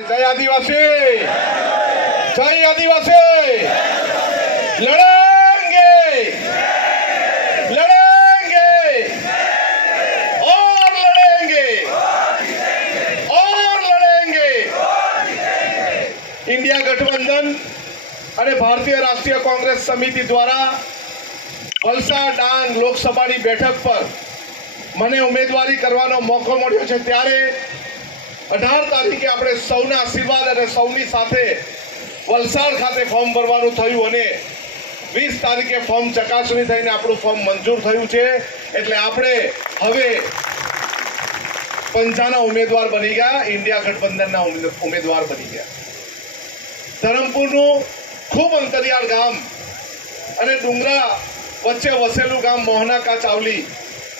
जय आदिवासी, जय आदिवासी। लड़ेंगे, लड़ेंगे और लड़ेंगे और लड़ेंगे। इंडिया गठबंधन અને ભારતીય રાષ્ટ્રીય કોંગ્રેસ સમિતિ દ્વારા વલસાડ ડાંગ લોકસભાની બેઠક પર મને ઉમેદવારી કરવાનો મોકો મળ્યો છે ત્યારે 18 તારીખે આપણે સૌના આશીર્વાદ અને સૌની સાથે વલસાડ ખાતે ફોર્મ ભરવાનું થયું અને 20 તારીખે ફોર્મ ચકાસણી થઈને આપણું ફોર્મ મંજૂર થયું છે। એટલે આપણે હવે પંજાના ઉમેદવાર બની ગયા, ઇન્ડિયા ગઠબંધનના ઉમેદવાર બની ગયા। ધરમપુરનું ખૂબ અંતરિયાળ ગામ અને ડુંગરા વચ્ચે વસેલું ગામ મોહનાકા ચાવલી,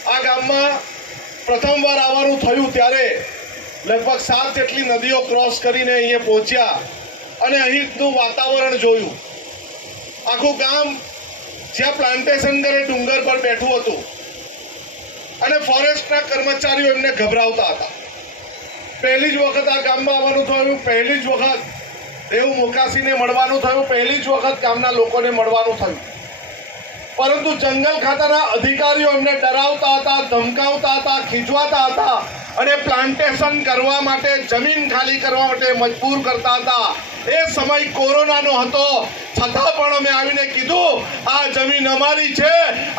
આ ગામમાં પ્રથમવાર આવવાનું થયું ત્યારે લગભગ 7 જેટલી નદીઓ ક્રોસ કરીને અહીંયા પહોંચ્યા અને અહીંનું વાતાવરણ જોયું। આખું ગામ જ્યાં પ્લાન્ટેશન કરે ડુંગર પર બેઠું હતું અને ફોરેસ્ટના કર્મચારીઓ એમને ગભરાવતા હતા। પહેલી જ વખત આ ગામમાં આવવાનું થયું, પહેલી જ વખત દેવ મુકાસીને મળવાનું થયું, પહેલી જ વખત ગામના લોકોને મળવાનું થયું। પરંતુ જંગલ ખાતાના અધિકારીઓ એમને ડરાવતા હતા, ધમકાવતા હતા, ખીજવાતા હતા અને પ્લાન્ટેશન કરવા માટે, જમીન ખાલી કરવા માટે મજબૂર કરતા હતા। એ સમય કોરોનાનો હતો, છતાં પણ અમે આવીને કીધું આ જમીન અમારી છે,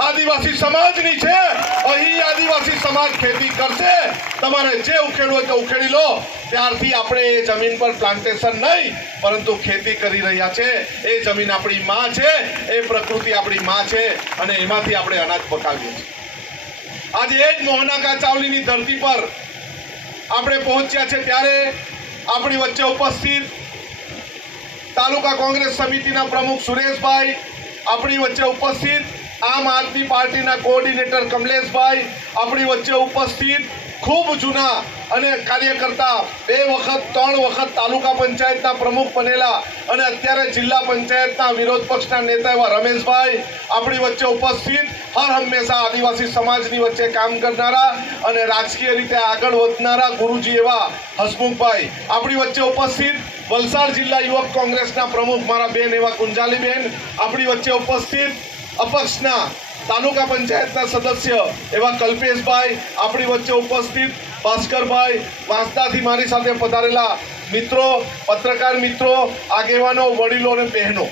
આદિવાસી સમાજની છે, અહીં આદિવાસી સમાજ ખેતી કરશે, તમારે જે ઉખેડવું હોય તો ઉખેડી લો। ત્યારથી આપણે એ જમીન પર પ્લાન્ટેશન નહીં પરંતુ ખેતી કરી રહ્યા છે। એ જમીન આપણી માં છે, એ પ્રકૃતિ આપણી માં છે અને એમાંથી આપણે અનાજ પકાવીએ છીએ। આજે એ જ મોહનાકા ચાવલીની ધરતી પર આપણે પહોંચ્યા છે ત્યારે આપણી વચ્ચે ઉપસ્થિત તાલુકા કોંગ્રેસ સમિતિના પ્રમુખ સુરેશભાઈ, આપણી વચ્ચે ઉપસ્થિત આમ આદમી પાર્ટીના કોઓર્ડિનેટર કમલેશભાઈ, આપણી વચ્ચે ઉપસ્થિત ખૂબ જૂના અને કાર્યકર્તા, 2 વખત 3 વખત તાલુકા પંચાયતના પ્રમુખ બનેલા અને અત્યારે જિલ્લા પંચાયતના વિરોધ પક્ષના નેતા એવા રમેશભાઈ, આપણી વચ્ચે ઉપસ્થિત હર હંમેશા આદિવાસી સમાજની વચ્ચે કામ કરનારા અને રાજકીય રીતે આગળ વધનારા ગુરુજી એવા હસમુખભાઈ, આપણી વચ્ચે ઉપસ્થિત વલસાડ જિલ્લા યુવક કોંગ્રેસના પ્રમુખ મારા બેન એવા કુંજાલીબેન, આપણી વચ્ચે ઉપસ્થિત અપક્ષના તાલુકા પંચાયતના સદસ્ય એવા કલ્પેશભાઈ, આપણી વચ્ચે ઉપસ્થિત ભાસ્કરભાઈ, વાંસદાથી મારી સાથે પધારેલા મિત્રો, પત્રકાર મિત્રો, આગેવાનો, વડીલો અને બહેનો।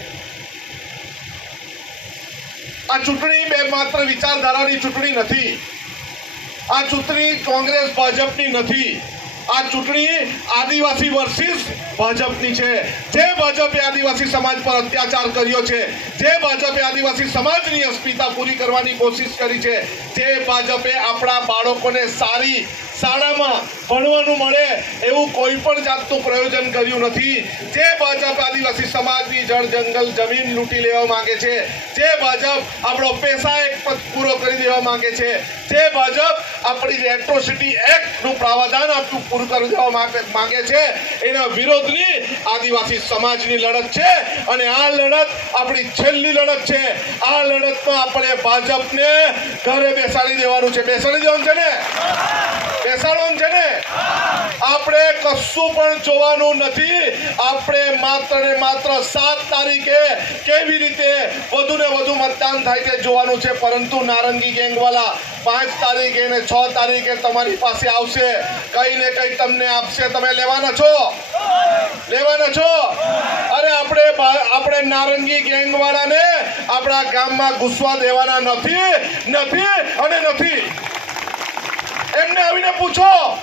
આ ચૂંટણી માત્ર વિચારધારાની ચૂંટણી નથી, આ ચૂંટણી કોંગ્રેસ ભાજપની નથી, આ ચૂંટણી આદિવાસી વર્સિસ ભાજપની છે। જે ભાજપે આદિવાસી સમાજ પર અત્યાચાર કર્યો છે, જે ભાજપે આદિવાસી સમાજની અસ્મિતા પૂરી કરવાની કોશિશ કરી છે, જે ભાજપે આપણા બાળકોને સારી શાળામાં ભણવાનું મળે એવું કોઈ પણ જાતનું પ્રયોજન કર્યું નથી, જે ભાજપ આદિવાસી સમાજની જળ જંગલ જમીન લૂંટી લેવા માંગે છે, જે ભાજપ આપણો પૈસા એક પૂરો કરી દેવા માંગે છે, જે ભાજપ આપણી જે એટ્રોસિટી એક્ટનું પ્રાવધાન આપણું પૂરું કરી દેવા માંગે છે, એના વિરોધની આદિવાસી સમાજની લડત છે અને આ લડત આપણી છેલ્લી લડત છે। આ લડતમાં આપણે ભાજપને ઘરે બેસાડી દેવાનું છે। બેસાડી દેવાનું છે ને? બેસાડવાનું છે ને? આપણે કશું પણ જોવાનું નથી, આપણે માત્ર ને માત્ર 7 તારીખે કેવી રીતે વધુ ને વધુ મતદાન થાય તે જોવાનું છે। પરંતુ નારંગી ગેંગવાલા 5 તારીખે અને 6 તારીખે તમારી પાસે આવશે, કઈ ને કઈ તમને આપશે, તમે લેવાના છો? લેવાના છો? અરે આપણે નારંગી ગેંગવાળાને આપણા ગામમાં ઘૂસવા દેવાના નથી અને નથી। એમને આવીને પૂછો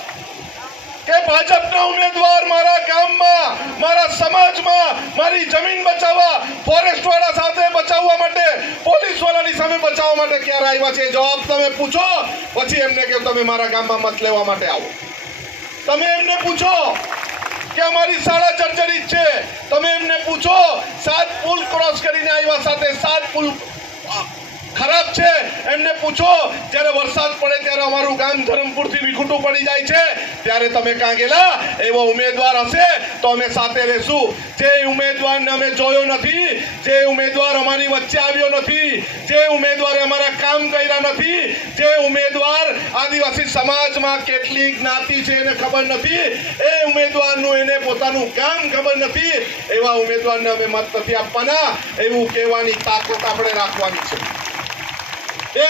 કે ભાજપના ઉમેદવાર મારા ગામમાં, મારા સમાજમાં, મારી જમીન બચાવવા, ફોરેસ્ટ વાળા સાથે બચાવવા માટે, પોલીસ વાળાની સામે બચાવવા માટે ક્યારે આવ્યા છે? જવાબ તમે પૂછો, પછી એમને કે તમે મારા ગામમાં મત લેવા માટે આવો। તમે એમને પૂછો કે અમારી શાળા જર્જરિત છે, તમે એમને પૂછો 7 પુલ ક્રોસ કરીને આવ્યા, સાથે 7 પુલ ખરાબ છે એમને પૂછો, જ્યારે વરસાદ પડે ત્યારે અમારું ગામ ધરમપુરથી વિખૂટું પડી જાય છે ત્યારે તમે ક્યાં ગયેલા? એવો ઉમેદવાર હશે તો અમે સાથે રહેશું. જે ઉમેદવારને અમે જોયો નથી, જે ઉમેદવાર અમારી વચ્ચે આવ્યો નથી, જે ઉમેદવારે અમારા કામ કર્યા નથી, જે ઉમેદવાર આદિવાસી સમાજમાં કેટલી જ્ઞાતિ છે એને ખબર નથી, એ ઉમેદવારનું એને પોતાનું કામ ખબર નથી, એવા ઉમેદવારને અમે મત નથી આપવાના એવું કહેવાની તાકાત આપણે રાખવાની છે. એ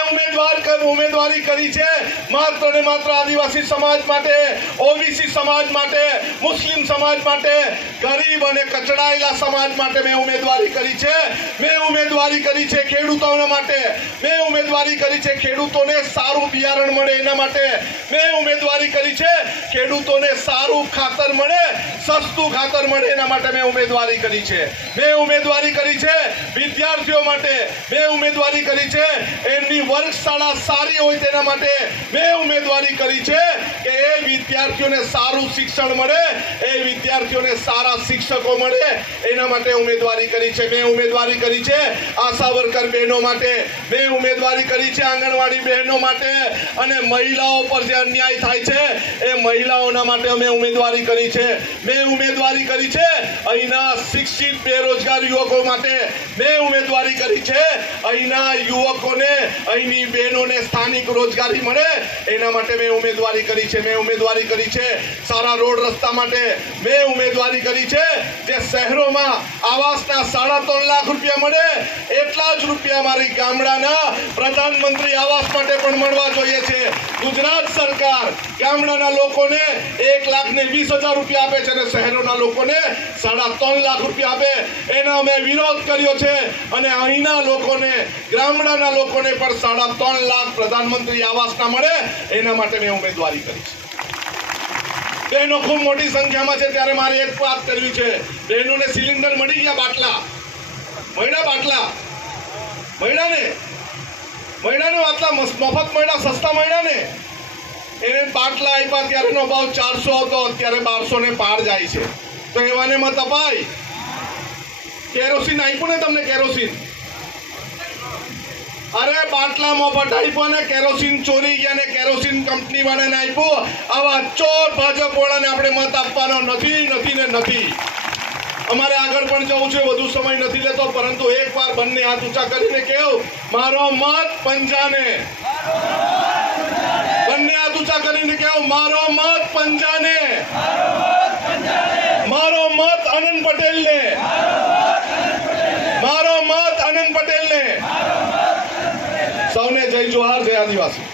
ઉમેદવારી કરી છે માત્ર ને માત્ર આદિવાસી સમાજ માટે, ઓબીસી સમાજ માટે, મુસ્લિમ સમાજ માટે, ગરીબ અને કચડાયેલા સમાજ માટે મેં ઉમેદવારી કરી છે. મેં ઉમેદવારી કરી છે ખેડૂતોના માટે, મેં ઉમેદવારી કરી છે ખેડૂતોને સારું બિયારણ મળે એના માટે, મેં ઉમેદવારી કરી છે ખેડૂતોને સારું ખાતર મળે, સસ્તું ખાતર મળે એના માટે મેં ઉમેદવારી કરી છે. મેં ઉમેદવારી કરી છે વિદ્યાર્થીઓ માટે, મેં ઉમેદવારી કરી છે એમની વર્ગશાળા સારી હોય તેના માટે, મેં ઉમેદવારી કરી છે કે એ વિદ્યાર્થીઓને સારું શિક્ષણ મળે, એ વિદ્યાર્થીઓને સારા શિક્ષકો મળે એના માટે ઉમેદવારી કરી છે. મેં ઉમેદવારી કરી છે આશા વર્કર બહેનો માટે, મેં ઉમેદવારી કરી છે આંગણવાડી બહેનો માટે, અને મહિલાઓ પર જે અન્યાય થાય છે એ મહિલાઓના માટે અમે ઉમેદવારી કરી છે. મેં ઉમેદવારી કરી છે અહીંના શિક્ષિત બેરોજગાર યુવકો માટે, મેં ઉમેદવારી કરી છે અહીંના યુવકોને, અહીંની બહેનોને સ્થાનિક રોજગારી મળે એના માટે મેં ઉમેદવારી કરી છે. મેં ઉમેદવારી કરી છે સારા રોડ રસ્તા માટે, મેં ઉમેદવારી કરી છે જે શહેરોમાં આવાસના 3.5 લાખ રૂપિયા મળે એટલા જ રૂપિયા મારી ગામડાના પ્રધાનમંત્રી આવાસ માટે પણ મળવા જોઈએ છે. ગુજરાત સરકાર ગામડાના લોકોને 1,20,000 રૂપિયા આપે છે અને શહેરોના લોકોને 3.5 લાખ રૂપિયા આપે, એનો અમે વિરોધ કર્યો છે. અને અહીંના લોકોને, ગામડાના લોકોને પણ 3.5 લાખ પ્રધાનમંત્રી આવાસના મળે એના માટે મેં ઉમેદવારી કરી છે. બહેનો ખૂબ મોટી સંખ્યામાં છે ત્યારે મારે એક વાત કરવી છે. બહેનોને સિલિન્ડર મળી ગયા, બાટલા મળ્યા બાટલા મફત મળ્યા, સસ્તા મળ્યા ને. એને બાટલા આપ્યા ત્યારેનો ભાવ 400 હતો, અત્યારે 1200 ને પાર જાય છે. તો એવાને મત અપાય? કેરોસીન આપ્યું ને તમને? કેરોસીન, અરે બાટલા મફત આપ્યો ને કેરોસીન ચોરી ગયા ને કેરોસીન કંપની વાળાને આપ્યું. આવા ચોર ભાજપ વાળાને આપણે મત આપવાનો નથી. અમારે આગળ પણ જવું છે, વધુ સમય નથી લેતો, પરંતુ એકવાર બંને હાથ ઊંચા કરીને કહેવું, મારો મત પંજાને. બંને હાથ ઊંચા કરીને કહેવું, મારો મત પંજાને, મારો મત આનંદ પટેલને, મારો મત આનંદ પટેલને. સૌને જય જોહાર, જય આદિવાસી.